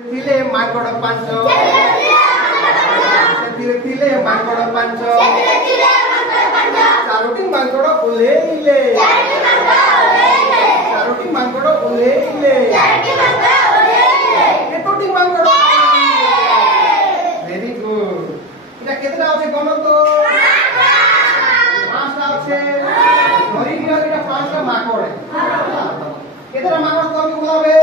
ଥିଲେ ମାଙ୍କଡ଼ ପାଞ୍ଚ ସେଥିରେ ଥିଲେ ମାଙ୍କଡ଼ ପାଞ୍ଚ ଚାରୋଟି ମାଙ୍କଡ଼ ଓହ୍ଲେଇଲେ ଚାରୋଟି ମାଙ୍କଡ଼ ଓହ୍ଲେଇଲେ କେତୋଟି ମାଙ୍କଡ଼ ଭେରି ଗୁଡ୍ এটা কেতটা আছে গণ তো পাঁচটা আছে ধরি নিয়া এটা পাঁচটা মাকড় কেতটা মাকড় তুমি বলাবে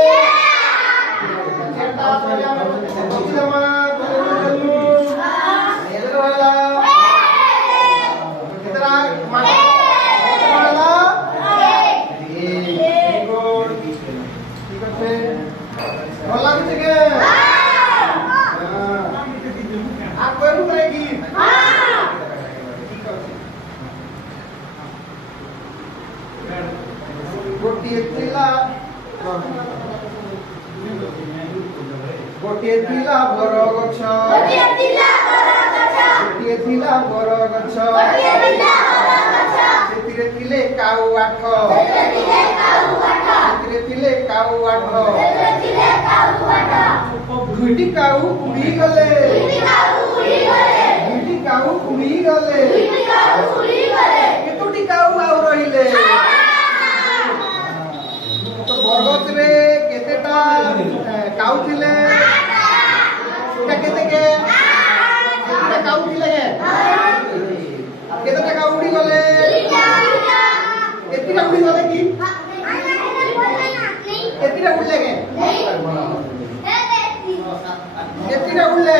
এটা তাহলে আমরা বলছিলাম এদের হলা কেতটা মাকড় হলা গুড ঠিক আছে ভালো লাগছে কি आप कोई रुक रहेगी गोटिए तिला बरगछ ସେଥିରେ ଥିଲେ କାଉ ଆଠ ଦୁଇଟି କାଉ ଉଡ଼ି ଗଲେ କେତୋଟି କାଉ ଆଉ ରହିଲେ ତ ବରଗଛରେ କେତେଟା କାଉ ଥିଲେ କେତେ କେତେଟା କାଉ ଥିଲେ କେତେଟା କାଉ ଉଡ଼ି ଗଲେ କେତେଟା ଉଡ଼ି ଗଲେ କି କେତେଟା ଉଡ଼ିଲେ କେତେଟା ଉଡ଼ିଲେ